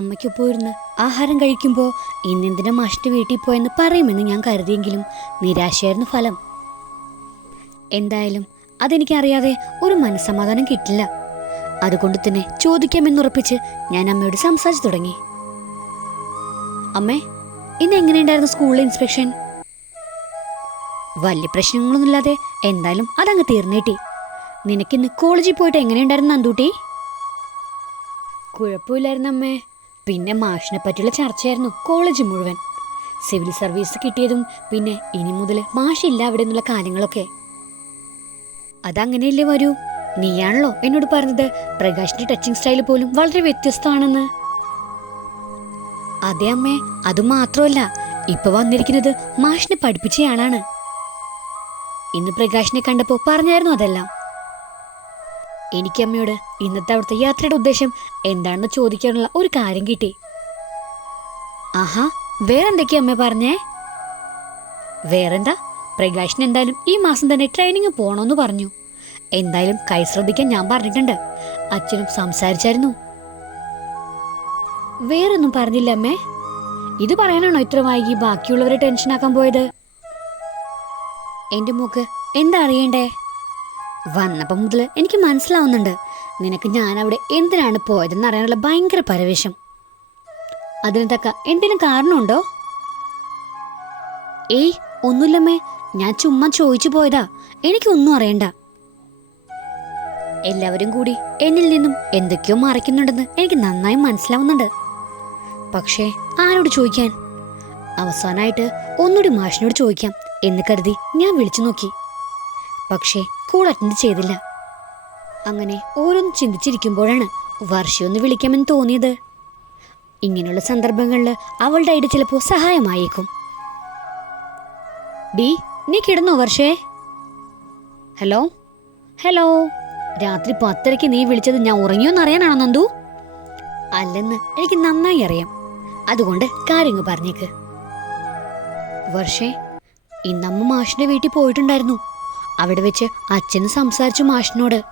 അമ്മയ്ക്കൊപ്പം ഇരുന്ന് ആഹാരം കഴിക്കുമ്പോൾ ഇന്നെന്തിനാ മാഷിന്റെ വീട്ടിൽ പോയെന്ന് പറയുമെന്ന് ഞാൻ കരുതിയെങ്കിലും നിരാശയായിരുന്നു ഫലം. എന്തായാലും അതെനിക്കറിയാതെ ഒരു മനസ്സമാധാനം കിട്ടില്ല. അതുകൊണ്ട് തന്നെ ചോദിക്കാമെന്നുറപ്പിച്ച് ഞാൻ അമ്മയോട് സംസാരിച്ചു തുടങ്ങി. അമ്മേ ഇന്ന് എങ്ങനെയുണ്ടായിരുന്നു സ്കൂളിലെ ഇൻസ്പെക്ഷൻ? വലിയ പ്രശ്നങ്ങളൊന്നുമില്ലാതെ എന്തായാലും അതങ്ങ് തീർന്നേട്ടി നിനക്കിന്ന് കോളേജിൽ പോയിട്ട് എങ്ങനെയുണ്ടായിരുന്നു നന്ദൂട്ടി? കുഴപ്പമില്ലായിരുന്നു അമ്മേ. പിന്നെ മാഷിനെ പറ്റിയുള്ള ചർച്ചയായിരുന്നു കോളേജ് മുഴുവൻ. സിവിൽ സർവീസ് കിട്ടിയതും പിന്നെ ഇനി മുതൽ മാഷില്ല അവിടെ എന്നുള്ള കാര്യങ്ങളൊക്കെ. അതങ്ങനെയല്ലേ വരൂ? നീയാണല്ലോ എന്നോട് പറഞ്ഞത്. പ്രകാശിന്റെ ടച്ചിങ് സ്റ്റൈൽ പോലും വളരെ വ്യത്യസ്തമാണെന്ന്. അതെ അമ്മേ അത് മാത്രമല്ല. ഇപ്പൊ വന്നിരിക്കുന്നത് മാഷിനെ പഠിപ്പിച്ചയാളാണ്. ഇന്ന് പ്രകാശിനെ കണ്ടപ്പോ പറഞ്ഞായിരുന്നു അതെല്ലാം. എനിക്ക് അമ്മയോട് ഇന്നത്തെ അവിടുത്തെ യാത്രയുടെ ഉദ്ദേശം എന്താണെന്ന് ചോദിക്കാനുള്ള ഒരു കാര്യം കിട്ടി. ആഹാ വേറെന്തൊക്കെയാ അമ്മ പറഞ്ഞേ? വേറെന്താ? പ്രകാശിന് എന്തായാലും ഈ മാസം തന്നെ ട്രെയിനിങ് പോണോന്ന് പറഞ്ഞു. എന്തായാലും കൈ ശ്രദ്ധിക്കാൻ ഞാൻ പറഞ്ഞിട്ടുണ്ട്. അച്ഛനും സംസാരിച്ചായിരുന്നു. വേറൊന്നും പറഞ്ഞില്ല അമ്മേ. ഇത് പറയാനാണോ ഇത്ര വൈകി ബാക്കിയുള്ളവരെ ടെൻഷനാക്കാൻ പോയത്? എന്റെ മൂക്ക് എന്താ അറിയണ്ടേ? വന്നപ്പം മുതൽ എനിക്ക് മനസ്സിലാവുന്നുണ്ട്. നിനക്ക് ഞാൻ അവിടെ എന്തിനാണ് പോയതെന്ന് അറിയാനുള്ള ഭയങ്കര പരവേശം. അതിന് തക്ക എന്തിനും കാരണമുണ്ടോ? ഏയ് ഒന്നുമില്ലമ്മേ. ഞാൻ ചുമ്മാ ചോദിച്ചു പോയതാ. എനിക്കൊന്നും അറിയണ്ട. എല്ലാവരും കൂടി എന്നിൽ നിന്നും എന്തൊക്കെയോ മറയ്ക്കുന്നുണ്ടെന്ന് എനിക്ക് നന്നായി മനസ്സിലാവുന്നുണ്ട്. പക്ഷേ ആരോട് ചോദിക്കാൻ? അവസാനമായിട്ട് ഒന്നുകൂടി മാഷിനോട് ചോദിക്കാം. എന്ന് കരുതി ഞാൻ വിളിച്ചു നോക്കി. പക്ഷേ കോൾ അറ്റൻഡ് ചെയ്തില്ല. അങ്ങനെ ഓരോന്ന് ചിന്തിച്ചിരിക്കുമ്പോഴാണ് വർഷയൊന്ന് വിളിക്കാമെന്ന് തോന്നിയത്. ഇങ്ങനെയുള്ള സന്ദർഭങ്ങളിൽ അവളുടെ ഐഡിയ ചിലപ്പോൾ സഹായമായേക്കും. ഡി നീ കിടന്നോ വർഷേ? ഹലോ? ഹലോ? രാത്രി പത്തരയ്ക്ക് നീ വിളിച്ചത് ഞാൻ ഉറങ്ങിയോന്ന് അറിയാനാണോ നന്ദു? അല്ലെന്ന് എനിക്ക് നന്നായി അറിയാം. അതുകൊണ്ട് കാര്യങ്ങൾ പറഞ്ഞേക്ക്. വർഷേ ഇന്നമ്മ മാഷിന്റെ വീട്ടിൽ പോയിട്ടുണ്ടായിരുന്നു. അവിടെ വെച്ച് അച്ഛന് സംസാരിച്ചു മാഷിനോട്.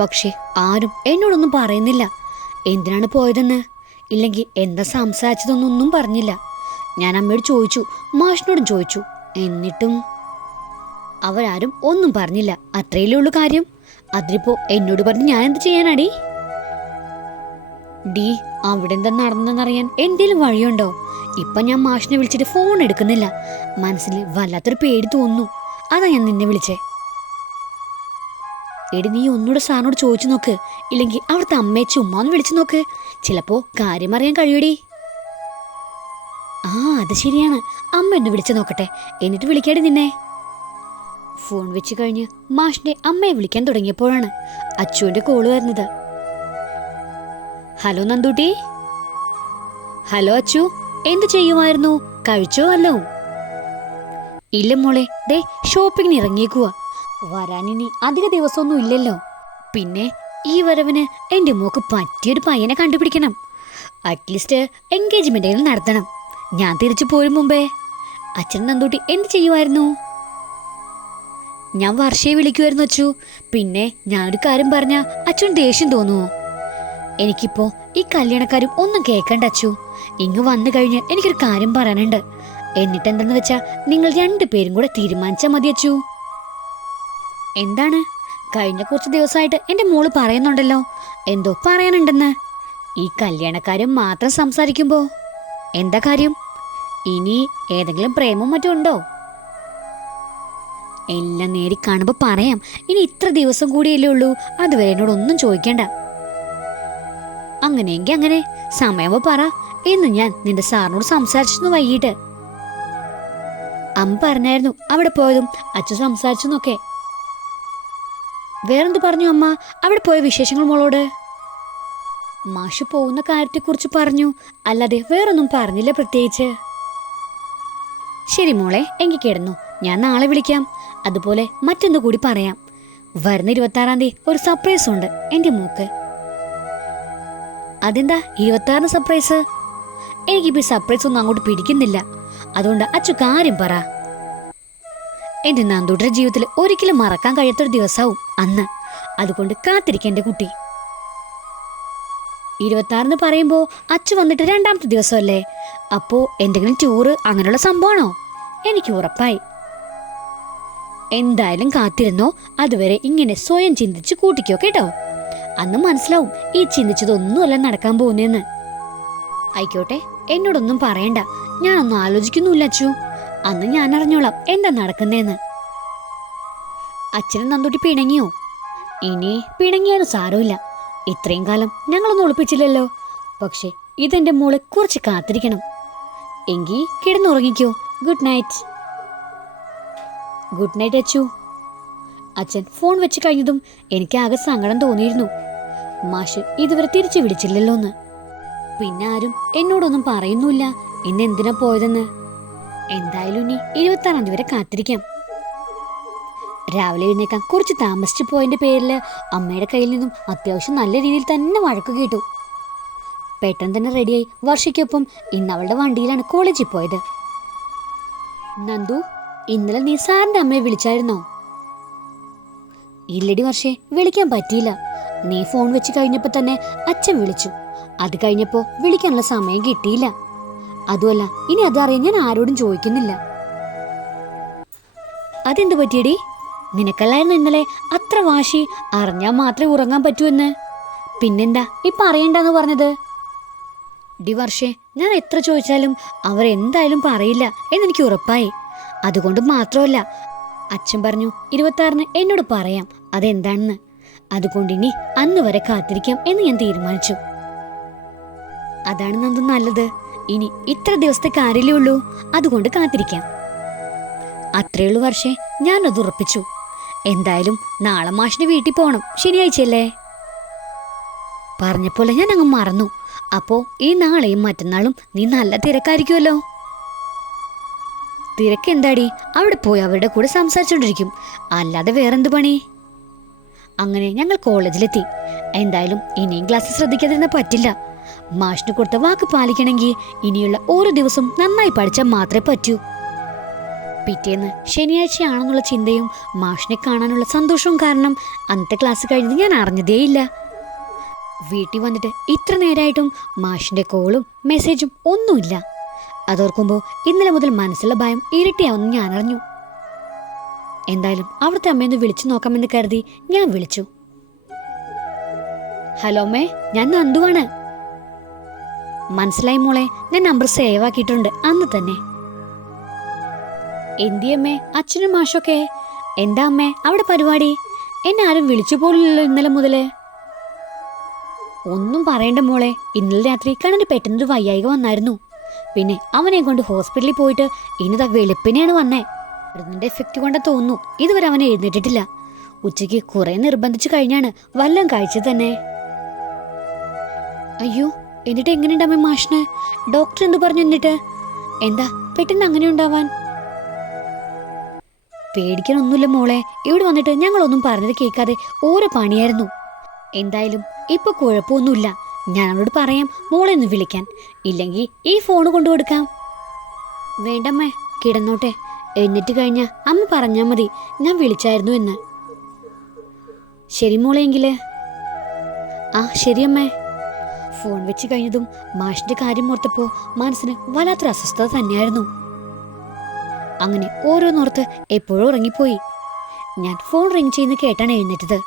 പക്ഷേ ആരും എന്നോടൊന്നും പറയുന്നില്ല. എന്തിനാണ് പോയതെന്ന്? ഇല്ലെങ്കിൽ എന്താ സംസാരിച്ചതെന്നൊന്നും പറഞ്ഞില്ല. ഞാൻ അമ്മയോട് ചോദിച്ചു. മാഷിനോടും ചോദിച്ചു. എന്നിട്ടും അവരാരും ഒന്നും പറഞ്ഞില്ല. അത്രയല്ലേ ഉള്ളൂ കാര്യം. അതിനിപ്പോ എന്നോട് പറഞ്ഞ് ഞാൻ എന്ത് ചെയ്യാനാടി? ഡി അവിടെ എന്താ നടന്നെന്നറിയാൻ എന്തേലും വഴിയുണ്ടോ? ഇപ്പൊ ഞാൻ മാഷിനെ വിളിച്ചിട്ട് ഫോൺ എടുക്കുന്നില്ല. മനസ്സിൽ വല്ലാത്തൊരു പേടി തോന്നുന്നു. അതാ ഞാൻ നിന്നെ വിളിച്ചേ. എടി നീ ഒന്നുകൂടെ സാറിനോട് ചോദിച്ചു നോക്ക്. ഇല്ലെങ്കിൽ അവിടുത്തെ അമ്മയെ ചുമ്മാ ഒന്ന് വിളിച്ചു നോക്ക്. ചിലപ്പോ കാര്യം അറിയാൻ കഴിയൂടി. ആ അത് ശരിയാണ്. അമ്മ എന്നെ വിളിച്ചു നോക്കട്ടെ. എന്നിട്ട് വിളിക്കാടി നിന്നെ. ഫോൺ വെച്ച് കഴിഞ്ഞ് മാഷിന്റെ അമ്മയെ വിളിക്കാൻ തുടങ്ങിയപ്പോഴാണ് അച്ചുവിന്റെ കോൾ വരുന്നത്. ഹലോ നന്ദൂട്ടി. ഹലോ അച്ചു. എന്ത് ചെയ്യുമായിരുന്നു? കഴിച്ചോ അല്ലോ ഇല്ല മോളെ. ദേ ഷോപ്പിങ്ങിന് ഇറങ്ങിയേക്കുവാ. വരാനിനി അധിക ദിവസമൊന്നും ഇല്ലല്ലോ. പിന്നെ ഈ വരവിന് എന്റെ മോക്ക് പറ്റിയൊരു പയ്യനെ കണ്ടുപിടിക്കണം. അറ്റ്ലീസ്റ്റ് എൻഗേജ്മെന്റ് നടത്തണം. ഞാൻ തിരിച്ചു പോരും മുമ്പേ. അച്ഛൻ നന്ദൂട്ടി എന്ത് ചെയ്യുമായിരുന്നു ഞാൻ വർഷയെ വിളിക്കുമായിരുന്നു അച്ചു. പിന്നെ ഞാനൊരു കാര്യം പറഞ്ഞ അച്ഛൻ ദേഷ്യം തോന്നുമോ എനിക്കിപ്പോ ഈ കല്യാണക്കാരും ഒന്നും കേൾക്കണ്ട അച്ചു. ഇങ്ങ് വന്നു കഴിഞ്ഞ് എനിക്കൊരു കാര്യം പറയാനുണ്ട്. എന്നിട്ടെന്തെന്ന് വെച്ചാ നിങ്ങൾ രണ്ടുപേരും കൂടെ തീരുമാനിച്ചാ മതി അച്ചു. എന്താണ്? കഴിഞ്ഞ കുറച്ച് ദിവസമായിട്ട് എന്റെ മോൾ പറയുന്നുണ്ടല്ലോ. എന്തോ പറയാനുണ്ടെന്ന്. ഈ കല്യാണക്കാരും മാത്രം സംസാരിക്കുമ്പോൾ എന്താ കാര്യം? ഇനി ഏതെങ്കിലും പ്രേമം മറ്റും ഉണ്ടോ? എല്ലാം നേരി കാണുമ്പോൾ പറയാം. ഇനി ഇത്ര ദിവസം കൂടിയല്ലേ ഉള്ളൂ. അതുവരെ എന്നോട് ഒന്നും ചോദിക്കണ്ട. അങ്ങനെയെങ്കിൽ അങ്ങനെ. സമയമോ പറ. എന്ന് ഞാൻ നിന്റെ സാറിനോട് സംസാരിച്ചു വൈകിട്ട്. അമ്മ പറഞ്ഞായിരുന്നു അവിടെ പോയതും അച്ഛൻ സംസാരിച്ചെന്നൊക്കെ വേറെന്ത് പറഞ്ഞു അമ്മ? അവിടെ പോയ വിശേഷങ്ങൾ മോളോട്? മാഷ് പോകുന്ന കാര്യത്തെക്കുറിച്ച് പറഞ്ഞു. അല്ലാതെ വേറൊന്നും പറഞ്ഞില്ല പ്രത്യേകിച്ച്. ശരി മോളെ എങ്കിൽ കിടന്നു. ഞാൻ നാളെ വിളിക്കാം. അതുപോലെ മറ്റൊന്നു കൂടി പറയാം. വരുന്ന ഇരുപത്തി ആറാം തീയതി ഒരു സർപ്രൈസ് ഉണ്ട് എന്റെ മോക്ക്. അതെന്താ ഇരുപത്തി ആറിന് സർപ്രൈസ് എനിക്കിപ്പോ സർപ്രൈസ് ഒന്നും അങ്ങോട്ട് പിടിക്കുന്നില്ല. അതുകൊണ്ട് അച്ചു കാര്യം പറ. എന്റെ നന്ദൂട്ടരുടെ ജീവിതത്തിൽ ഒരിക്കലും മറക്കാൻ കഴിയാത്തൊരു ദിവസവും. അന്ന് അതുകൊണ്ട് കാത്തിരിക്കേണ്ട കുട്ടി. ഇരുപത്താറെന്ന് പറയുമ്പോ അച്ഛ വന്നിട്ട് രണ്ടാമത്തെ ദിവസമല്ലേ? അപ്പോ എന്തെങ്കിലും ടൂറ് അങ്ങനെയുള്ള സംഭവമാണോ? എനിക്ക് ഉറപ്പായി. എന്തായാലും കാത്തിരുന്നോ? അതുവരെ ഇങ്ങനെ സ്വയം ചിന്തിച്ച് കൂട്ടിക്കോ കേട്ടോ. അന്ന് മനസ്സിലാവും ഈ ചിന്തിച്ചതൊന്നുമല്ല നടക്കാൻ പോകുന്നതെന്ന്. ആയിക്കോട്ടെ എന്നോടൊന്നും പറയണ്ട. ഞാനൊന്നും ആലോചിക്കുന്നുമില്ല അച്ചു. അന്ന് ഞാൻ അറിഞ്ഞോളാം എന്താ നടക്കുന്നേന്ന് അച്ഛനും നന്ദുട്ടി പിണങ്ങിയോ? ഇനി പിണങ്ങിയാലും സാരമില്ല. ഇത്രയും കാലം ഞങ്ങളൊന്നും ഒളിപ്പിച്ചില്ലല്ലോ. പക്ഷെ ഇതെന്റെ മോളെ കുറച്ച് കാത്തിരിക്കണം. എങ്കി കിടന്നുറങ്ങിക്കോ. Good night good night Achu. അച്ഛൻ ഫോൺ വെച്ച് കഴിഞ്ഞതും എനിക്ക് ആകെ സങ്കടം തോന്നിയിരുന്നു. മാഷ് ഇതുവരെ തിരിച്ചു വിളിച്ചില്ലല്ലോ എന്ന് പിന്നെ ആരും എന്നോടൊന്നും പറയുന്നില്ല ഇന്ന് എന്തിനാ പോയതെന്ന്? എന്തായാലും ഇനി ഇരുപത്തി ആറാം തീയതി വരെ കാത്തിരിക്കാം. രാവിലെ എഴുന്നേക്കാൻ കുറച്ച് താമസിച്ചു പോയതിന്റെ പേരിൽ അമ്മയുടെ കയ്യിൽ നിന്നും അത്യാവശ്യം നല്ല രീതിയിൽ തന്നെ വഴക്ക് കേട്ടു. പെട്ടെന്ന് തന്നെ റെഡിയായി വർഷയ്ക്കൊപ്പം ഇന്ന് അവളുടെ വണ്ടിയിലാണ് കോളേജിൽ പോയത്. നന്ദു ഇന്നലെ നീ സാറിന്റെ അമ്മയെ വിളിച്ചായിരുന്നോ? ഇല്ലടി വർഷേ വിളിക്കാൻ പറ്റിയില്ല. നീ ഫോൺ വെച്ച് കഴിഞ്ഞപ്പോൾ തന്നെ അച്ഛൻ വിളിച്ചു. അത് കഴിഞ്ഞപ്പോൾ വിളിക്കാനുള്ള സമയം കിട്ടിയില്ല. അതുമല്ല ഇനി അതറിയാൻ ഞാൻ ആരോടും ചോദിക്കുന്നില്ല. അതെന്ത് പറ്റിയടി? നിനക്കല്ലായിരുന്നു ഇന്നലെ അത്ര വാശി അറിഞ്ഞാൽ മാത്രമേ ഉറങ്ങാൻ പറ്റൂ എന്ന്. പിന്നെന്താ? ഇപ്പൊ അറിയണ്ടെന്ന് പറഞ്ഞത്? ഡി വർഷേ ഞാൻ എത്ര ചോദിച്ചാലും അവർ എന്തായാലും പറയില്ല എന്നെനിക്ക് ഉറപ്പായി. അതുകൊണ്ട് മാത്രമല്ല അച്ഛൻ പറഞ്ഞു ഇരുപത്താറിന് എന്നോട് പറയാം അതെന്താണെന്ന്. അതുകൊണ്ട് ഇനി അന്ന് വരെ കാത്തിരിക്കാം എന്ന് ഞാൻ തീരുമാനിച്ചു. അതാണ് നന്ദു നല്ലത്. ഇനി ഇത്ര ദിവസത്തെ കാര്യമേ ഉള്ളൂ. അതുകൊണ്ട് കാത്തിരിക്കാം. അത്രയുള്ളൂ വർഷേ ഞാനത് ഉറപ്പിച്ചു. എന്തായാലും നാളെ മാഷിന് വീട്ടിൽ പോകണം ശനിയാഴ്ചയല്ലേ? പറഞ്ഞപ്പോലെ പോലെ ഞാൻ അങ്ങ് മറന്നു. അപ്പോ ഈ നാളെയും മറ്റന്നാളും നീ നല്ല തിരക്കായിരിക്കുമല്ലോ. തിരക്ക് എന്താടി? അവിടെ പോയി അവരുടെ കൂടെ സംസാരിച്ചോണ്ടിരിക്കും. അല്ലാതെ വേറെന്ത് പണി? അങ്ങനെ ഞങ്ങൾ കോളേജിലെത്തി. എന്തായാലും ഇനിയും ക്ലാസ് ശ്രദ്ധിക്കാതിരുന്ന പറ്റില്ല. മാഷിന് കൊടുത്ത വാക്ക് പാലിക്കണമെങ്കിൽ ഇനിയുള്ള ഓരോ ദിവസവും നന്നായി പഠിച്ചാൽ മാത്രമേ പറ്റൂ. പിറ്റേന്ന് ശനിയാഴ്ചയാണെന്നുള്ള ചിന്തയും മാഷിനെ കാണാനുള്ള സന്തോഷവും കാരണം അന്നത്തെ ക്ലാസ് കഴിഞ്ഞത് ഞാൻ അറിഞ്ഞതേയില്ല. വീട്ടിൽ വന്നിട്ട് ഇത്ര നേരമായിട്ടും മാഷിന്റെ കോളും മെസ്സേജും ഒന്നുമില്ല. അതോർക്കുമ്പോൾ ഇന്നലെ മുതൽ മനസ്സിലെ ഭയം ഇരട്ടിയാവുന്ന ഞാൻ അറിഞ്ഞു. എന്തായാലും അവിടുത്തെ അമ്മയൊന്ന് വിളിച്ചു നോക്കാമെന്ന് കരുതി ഞാൻ വിളിച്ചു. ഹലോ അമ്മേ ഞാൻ നന്ദുവാണ്. മനസ്സിലായി മോളെ ഞാൻ നമ്പർ സേവ് ആക്കിയിട്ടുണ്ട് അന്ന് തന്നെ. എന്തിയമ്മേ? അച്ഛനും മാഷൊക്കെ? എന്താ അമ്മേ? അവിടെ പരിപാടി? എന്നെ ആരും വിളിച്ചു പോലില്ലല്ലോ ഇന്നലെ മുതൽ. ഒന്നും പറയണ്ട മോളെ. ഇന്നലെ രാത്രി കണ്ണന് പെട്ടെന്നൊരു വയ്യായിക വന്നായിരുന്നു. പിന്നെ അവനെ കൊണ്ട് ഹോസ്പിറ്റലിൽ പോയിട്ട് ഇനിതാ വെളുപ്പിനെയാണ് വന്നേ. മരുന്നിന്റെ എഫക്റ്റ് കൊണ്ട് തോന്നുന്നു. ഇതുവരെ അവനെ എഴുന്നേറ്റിട്ടില്ല. ഉച്ചയ്ക്ക് കുറെ നിർബന്ധിച്ചു കഴിഞ്ഞാണ് വല്ലം കഴിച്ചത് തന്നെ. അയ്യോ എന്നിട്ട് എങ്ങനെയുണ്ട് അമ്മ മാഷിന്? ഡോക്ടർ എന്തു പറഞ്ഞു എന്നിട്ട്? എന്താ പെട്ടെന്ന് അങ്ങനെ ഉണ്ടാവാൻ? പേടിക്കാനൊന്നുമില്ല മോളെ. ഇവിടെ വന്നിട്ട് ഞങ്ങളൊന്നും പറഞ്ഞത് കേൾക്കാതെ ഓരോ പണിയായിരുന്നു. എന്തായാലും ഇപ്പൊ കുഴപ്പമൊന്നുമില്ല. ഞാൻ അവളോട് പറയാം മോളെ ഒന്ന് വിളിക്കാൻ. ഇല്ലെങ്കിൽ ഈ ഫോൺ കൊണ്ടു കൊടുക്കാം. വേണ്ടമ്മേ കിടന്നോട്ടെ. എന്നിട്ട് കഴിഞ്ഞാൽ അമ്മ പറഞ്ഞാൽ മതി. ഞാൻ വിളിച്ചായിരുന്നു എന്ന്. ശരി മോളെങ്കിൽ ആ ശരിയമ്മേ ഫോൺ വെച്ച് കഴിഞ്ഞതും മാഷിന്റെ കാര്യം ഓർത്തപ്പോ മനസ്സിന് വല്ലാത്തൊരു അസ്വസ്ഥത തന്നെയായിരുന്നു. അങ്ങനെ ഓരോന്നോർത്ത് എപ്പോഴും ഉറങ്ങിപ്പോയി. ഞാൻ ഫോൺ റിങ് ചെയ്യുന്ന കേട്ടാണ് എഴുന്നേറ്റത്.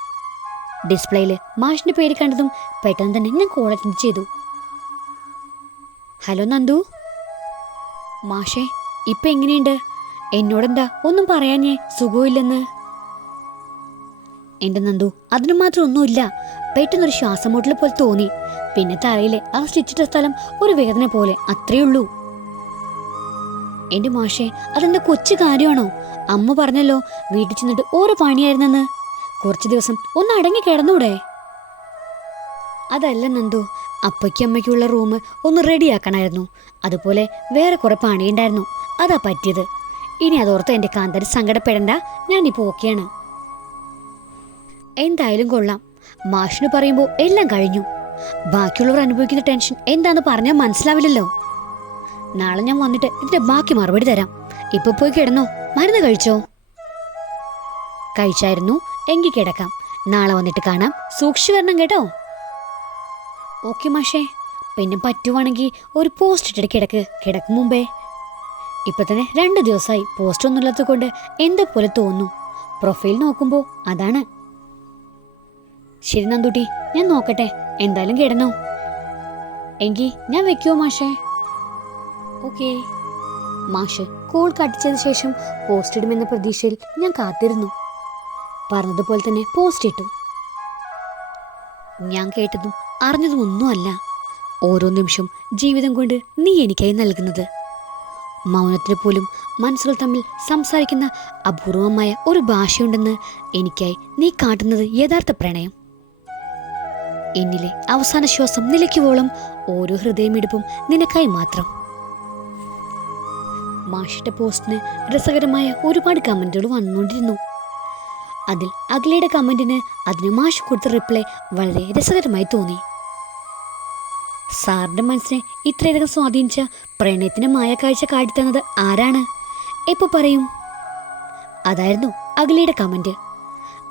ഡിസ്പ്ലേയിൽ മാഷിന്റെ പേര് കണ്ടതും പെട്ടെന്ന് തന്നെ ഞാൻ കോൾ അറ്റൻഡ് ചെയ്തു. ഹലോ നന്ദു. മാഷേ ഇപ്പൊ എങ്ങനെയുണ്ട്? എന്നോടെന്താ ഒന്നും പറയാഞ്ഞേ സുഖമില്ലെന്ന്? എന്റെ നന്ദു അതിനു മാത്രം ഒന്നുമില്ല. പെട്ടെന്നൊരു ശ്വാസം മുട്ടൽ പോലെ തോന്നി. പിന്നെ തലയിലെ ആ സ്റ്റിച്ചിട്ട സ്ഥലം ഒരു വേദന പോലെ അത്രയേ ഉള്ളൂ. എന്റെ മാഷെ അതെന്താ കൊച്ചു കാര്യമാണോ? അമ്മ പറഞ്ഞല്ലോ വീട്ടിൽ ചെന്നിട്ട് ഓരോ പണിയായിരുന്നെന്ന്. കുറച്ചു ദിവസം ഒന്ന് അടങ്ങി കിടന്നൂടെ. അതല്ല നന്ദു അപ്പയ്ക്കും അമ്മയ്ക്കുള്ള റൂം ഒന്ന് റെഡിയാക്കണമായിരുന്നു. അതുപോലെ വേറെ കുറെ പണിയുണ്ടായിരുന്നു. അതാ പറ്റിയത്. ഇനി അതോർത്ത് എന്റെ കാന്തര് സങ്കടപ്പെടണ്ട ഞാനിപ്പോ ഓക്കെയാണ്. എന്തായാലും കൊള്ളാം. മാഷിന് പറയുമ്പോൾ എല്ലാം കഴിഞ്ഞു. ബാക്കിയുള്ളവർ അനുഭവിക്കുന്ന ടെൻഷൻ എന്താന്ന് പറഞ്ഞാൽ മനസ്സിലാവില്ലല്ലോ. നാളെ ഞാൻ വന്നിട്ട് ഇതിന്റെ ബാക്കി മറുപടി തരാം. ഇപ്പൊ പോയി കിടന്നോ. മരുന്ന് കഴിച്ചോ? കഴിച്ചായിരുന്നു. എങ്കിൽ കിടക്കാം. നാളെ വന്നിട്ട് കാണാം. സൂക്ഷിച്ചു വരണം കേട്ടോ. ഓക്കെ മാഷേ. പിന്നെ പറ്റുവാണെങ്കിൽ ഒരു പോസ്റ്റ് ഇട്ടിട്ട് കിടക്ക്. കിടക്കും മുമ്പേ. ഇപ്പൊ തന്നെ രണ്ട് ദിവസമായി പോസ്റ്റ് ഒന്നും ഇല്ലാത്തത് കൊണ്ട് എന്തോ പോലെ തോന്നുന്നു. പ്രൊഫൈൽ നോക്കുമ്പോൾ അതാണ്. ശരി നന്ദുട്ടി ഞാൻ നോക്കട്ടെ. എന്തായാലും കിടന്നോ. എങ്കി ഞാൻ വെക്കുവോ മാഷേ? ഓക്കേ. മാഷ് കോൾ കടിച്ചതിന് ശേഷം പോസ്റ്റ് ഇടുമെന്ന പ്രതീക്ഷയിൽ ഞാൻ കാത്തിരുന്നു. പറഞ്ഞതുപോലെ തന്നെ പോസ്റ്റ് ഇട്ടു. ഞാൻ കേട്ടതും അറിഞ്ഞതും ഒന്നുമല്ല ഓരോ നിമിഷം ജീവിതം കൊണ്ട് നീ എനിക്കായി നൽകുന്നത്. മൗനത്തിന് പോലും മനസ്സുകൾ തമ്മിൽ സംസാരിക്കുന്ന അപൂർവമായ ഒരു ഭാഷയുണ്ടെന്ന് എനിക്കായി നീ കാട്ടുന്നത് യഥാർത്ഥ പ്രണയം. എന്നിലെ അവസാന ശ്വാസം നിലയ്ക്കുവോളം ഓരോ ഹൃദയമിടിപ്പും നിനക്കായി മാത്രം. മാഷിന്റെ പോസ്റ്റിന് രസകരമായ ഒരുപാട് കമന്റുകൾ വന്നുകൊണ്ടിരുന്നു. അതിൽ അഖിലയുടെ കമന്റിന് അതിന് മാഷ് കൊടുത്ത റിപ്ലൈ വളരെ രസകരമായി തോന്നി. സാറിന്റെ മനസ്സിനെ ഇത്രയധികം സ്വാധീനിച്ച പ്രണയത്തിന്റെ മായക്കാഴ്ച കാട്ടിത്തന്നത് ആരാണ്? എപ്പോ പറയും? അതായിരുന്നു അഖിലയുടെ കമന്റ്.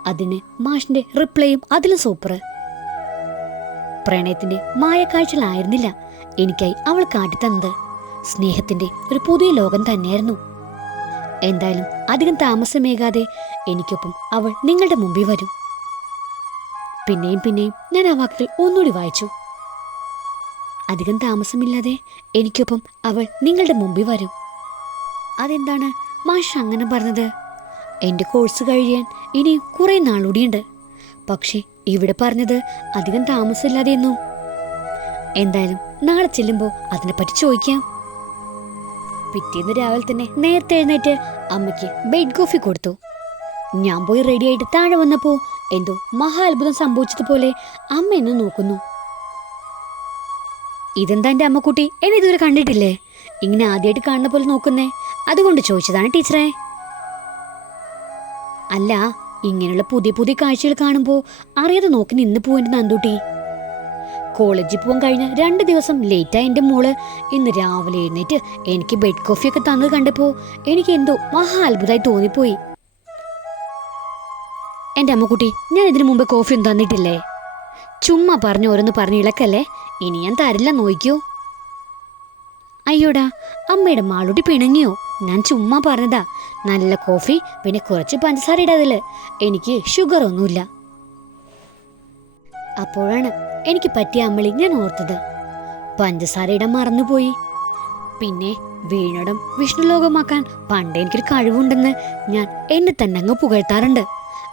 അതിന് മാഷിന്റെ റിപ്ലൈയും അതിലും സൂപ്പർ. പ്രണയത്തിന്റെ മായക്കാഴ്ചകളായിരുന്നില്ല എനിക്കായി അവൾ കാട്ടിത്തന്നത്. സ്നേഹത്തിന്റെ ഒരു പുതിയ ലോകം തന്നെയായിരുന്നു. എന്തായാലും അധികം താമസമേകാതെ എനിക്കൊപ്പം അവൾ നിങ്ങളുടെ മുമ്പിൽ വരും. പിന്നെയും പിന്നെയും ഞാൻ ആ വാക്കുകൾ ഒന്നുകൂടി വായിച്ചു. അധികം താമസമില്ലാതെ എനിക്കൊപ്പം അവൾ നിങ്ങളുടെ മുമ്പിൽ വരും. അതെന്താണ് മാഷ് അങ്ങനെ പറഞ്ഞത്? എന്റെ കോഴ്സ് കഴിയാൻ ഇനി കുറേ നാളുകൂടിയുണ്ട് പക്ഷേ ഇവിടെ പറഞ്ഞത് അധികം താമസമില്ലാതെ എന്നും. എന്തായാലും നാളെ ചെല്ലുമ്പോൾ അതിനെപ്പറ്റി ചോദിക്കാം. പിറ്റേന്ന് രാവിലെ തന്നെ നേരത്തെ എഴുന്നേറ്റ് അമ്മയ്ക്ക് ബെഡ് കോഫി കൊടുത്തു. ഞാൻ പോയി റെഡിയായിട്ട് താഴെ വന്നപ്പോ എന്തോ മഹാ അത്ഭുതം സംഭവിച്ചതുപോലെ അമ്മ എന്നെ നോക്കുന്നു. ഇതെന്താ എന്റെ അമ്മക്കുട്ടി എന്നെ ഇതുവരെ കണ്ടിട്ടില്ലേ? ഇങ്ങനെ ആദ്യമായിട്ട് കാണുന്ന പോലെ നോക്കുന്നേ. അതുകൊണ്ട് ചോദിച്ചതാണ് ടീച്ചറെ. അല്ല ഇങ്ങനെയുള്ള പുതിയ പുതിയ കാഴ്ചകൾ കാണുമ്പോൾ അറിയാതെ നോക്കി നിന്ന് പോവാൻ നന്ദൂട്ടി. കോളേജിൽ പോകാൻ കഴിഞ്ഞ രണ്ട് ദിവസം ലേറ്റായി എന്റെ മോൾ. ഇന്ന് രാവിലെ എഴുന്നേറ്റ് എനിക്ക് ബെഡ് കോഫിയൊക്കെ തന്നത് കണ്ടപ്പോൾ എനിക്ക് എന്തോ മഹാ അത്ഭുതമായി തോന്നിപ്പോയി. എന്റെ അമ്മക്കുട്ടി ഞാൻ ഇതിനു മുമ്പ് കോഫി ഒന്നും തന്നിട്ടില്ലേ? ചുമ്മാ പറഞ്ഞു ഓരോന്ന് പറഞ്ഞ് ഇളക്കല്ലേ? ഇനി ഞാൻ തരില്ല നോയിക്കോ. അയ്യോടാ അമ്മയുടെ മാളൂട്ടി പിണങ്ങിയോ? ഞാൻ ചുമ്മാ പറഞ്ഞതാ. നല്ല കോഫി പിന്നെ കുറച്ച് പഞ്ചസാര ഇടാതിൽ എനിക്ക് ഷുഗർ ഒന്നുമില്ല. അപ്പോഴാണ് എനിക്ക് പറ്റിയ അമ്മളി ഞാൻ ഓർത്തത്. പഞ്ചസാര ഇടാൻ മറന്നുപോയി. പിന്നെ വീണടം വിഷ്ണുലോകമാക്കാൻ പണ്ട് എനിക്കൊരു കഴിവുണ്ടെന്ന് ഞാൻ എന്നെ തന്നെ അങ്ങ് പുകഴ്ത്താറുണ്ട്.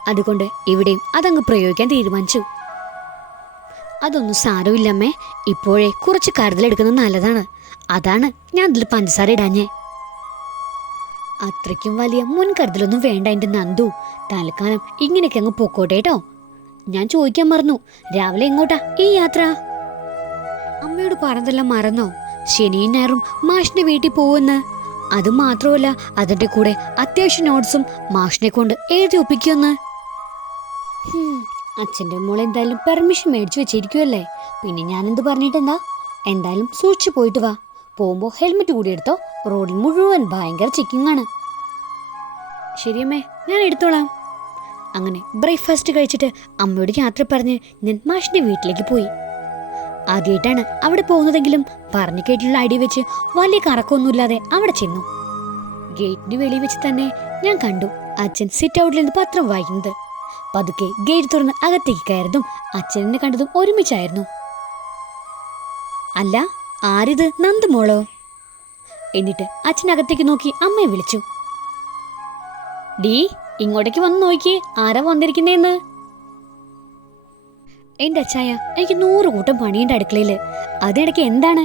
അതുകൊണ്ട് ഇവിടെയും അതങ്ങ് പ്രയോഗിക്കാൻ തീരുമാനിച്ചു. അതൊന്നും സാരമില്ലമ്മേ. ഇപ്പോഴേ കുറച്ച് കരുതലെടുക്കുന്നത് നല്ലതാണ്. അതാണ് ഞാൻ അതിൽ പഞ്ചസാര ഇടാഞ്ഞേ. അത്രയ്ക്കും വലിയ മുൻകരുതലൊന്നും വേണ്ട എന്റെ നന്ദു. തൽക്കാലം ഇങ്ങനെയൊക്കെ അങ്ങ് പൊക്കോട്ടെ കേട്ടോ. ഞാൻ ചോദിക്കാൻ മറന്നു. രാവിലെ എങ്ങോട്ടാ ഈ യാത്ര? അമ്മയോട് പറഞ്ഞതെല്ലാം മറന്നോ? ശനിയും ഞായറും മാഷിന്റെ വീട്ടിൽ പോവെന്ന് അത് മാത്രമല്ല അതിന്റെ കൂടെ അത്യാവശ്യം നോട്ട്സും മാഷിനെ കൊണ്ട് എഴുതി ഒപ്പിക്കുമെന്ന്. അച്ഛന്റെ മോൾ എന്തായാലും പെർമിഷൻ മേടിച്ചു വെച്ചിരിക്കുമല്ലേ പിന്നെ ഞാൻ എന്ത് പറഞ്ഞിട്ടെന്താ? എന്തായാലും സൂക്ഷിച്ചു പോയിട്ട് വാ. പോകുമ്പോ ഹെൽമെറ്റ് കൂടി എടുത്തോ? റോഡിൽ മുഴുവൻ ഭയങ്കര ചെക്കിംഗ് ആണ്. ശരിയമ്മേ ഞാൻ എടുത്തോളാം. അങ്ങനെ ബ്രേക്ക്ഫാസ്റ്റ് കഴിച്ചിട്ട് അമ്മയോട് യാത്ര പറഞ്ഞ് ഞാൻ മാഷിന്റെ വീട്ടിലേക്ക് പോയി. ആദ്യമായിട്ടാണ് അവിടെ പോകുന്നതെങ്കിലും പറഞ്ഞു കേട്ടുള്ള ഐഡിയ വെച്ച് വലിയ കറക്കമൊന്നുമില്ലാതെ അവിടെ ചെന്നു. ഗേറ്റിന് വെളിയിൽ വെച്ച് തന്നെ ഞാൻ കണ്ടു അച്ഛൻ സിറ്റ് ഔട്ടിൽ നിന്ന് പത്രം വായിക്കുന്നത്. പതുക്കെ ഗേറ്റ് തുറന്ന് അകത്തേക്ക് കയറുന്നതും അച്ഛനെ കണ്ടതും ഒരുമിച്ചായിരുന്നു. അല്ല ആരിത്? നന്ദുമോളോ എന്നിട്ട് അച്ഛനകത്തേക്ക് നോക്കി അമ്മയെ വിളിച്ചു. ഡീ ഇങ്ങോട്ടേക്ക് വന്ന് നോക്കി ആരാ വന്നിരിക്കുന്നേന്ന്? എന്റെ അച്ചായ എനിക്ക് നൂറ് കൂട്ടം പണിയുണ്ട് അടുക്കളയിൽ. അതിനിടയ്ക്ക് എന്താണ്?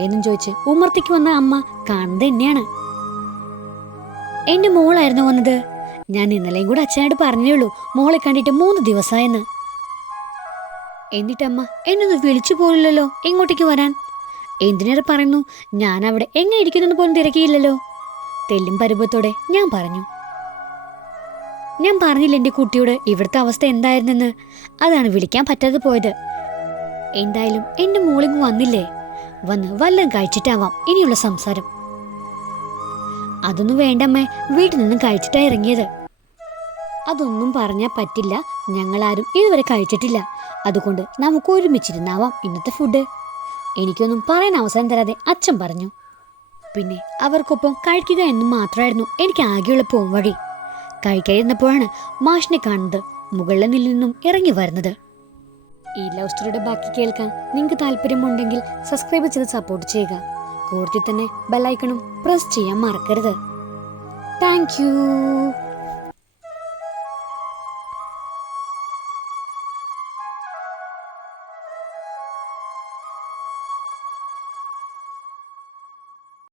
എന്നും ചോദിച്ച് ഉമ്മർത്തേക്ക് വന്ന അമ്മ കാണുന്നത് തന്നെയാണ്. എന്റെ മോളായിരുന്നു വന്നത്. ഞാൻ ഇന്നലെയും കൂടെ അച്ഛനോട് പറഞ്ഞേ ഉള്ളൂ മോളെ കണ്ടിട്ട് മൂന്ന് ദിവസമായെന്ന്. എന്നിട്ടമ്മ എന്നൊന്ന് വിളിച്ചു പോലില്ലല്ലോ എങ്ങോട്ടേക്ക് വരാൻ. എന്തിനേറെ പറയുന്നു? ഞാൻ അവിടെ എങ്ങനെ ഇരിക്കുന്നു പോലും തിരക്കിയില്ലല്ലോ. തെല്ലും പരുവത്തോടെ ഞാൻ പറഞ്ഞു. ഞാൻ പറഞ്ഞില്ല എന്റെ കുട്ടിയോട് ഇവിടുത്തെ അവസ്ഥ എന്തായിരുന്നെന്ന്? അതാണ് വിളിക്കാൻ പറ്റാതെ പോയത്. എന്തായാലും എന്റെ മോളിങ് വന്നില്ലേ? വന്ന് വല്ലതും കഴിച്ചിട്ടാവാം ഇനിയുള്ള സംസാരം. അതൊന്നും വേണ്ടമ്മേ വീട്ടിൽ നിന്നും കഴിച്ചിട്ടാ ഇറങ്ങിയത്. അതൊന്നും പറഞ്ഞാൽ പറ്റില്ല. ഞങ്ങളാരും ഇതുവരെ കഴിച്ചിട്ടില്ല. അതുകൊണ്ട് നമുക്ക് ഒരുമിച്ചിരുന്നാവാം ഇന്നത്തെ ഫുഡ് എനിക്കൊന്നും പറയാൻ അവസരം തരാതെ അച്ഛൻ പറഞ്ഞു. പിന്നെ അവർക്കൊപ്പം കഴിക്കുക എന്നും മാത്രമായിരുന്നു എനിക്ക് ആകെയുള്ള പോംവഴി. കഴിക്കാതിരുന്നപ്പോഴാണ് മാഷിനെ കാണുന്നത്. മുകളിൽ നിന്നും ഇറങ്ങി വരുന്നത്. ഈ ലവ് സ്റ്റോറിയുടെ ബാക്കി കേൾക്കാൻ നിങ്ങൾക്ക് താല്പര്യമുണ്ടെങ്കിൽ സബ്സ്ക്രൈബ് ചെയ്ത് സപ്പോർട്ട് ചെയ്യുക. കൂടുതൽ തന്നെ ബെല്ലൈക്കണും പ്രസ് ചെയ്യാൻ മറക്കരുത്. താങ്ക്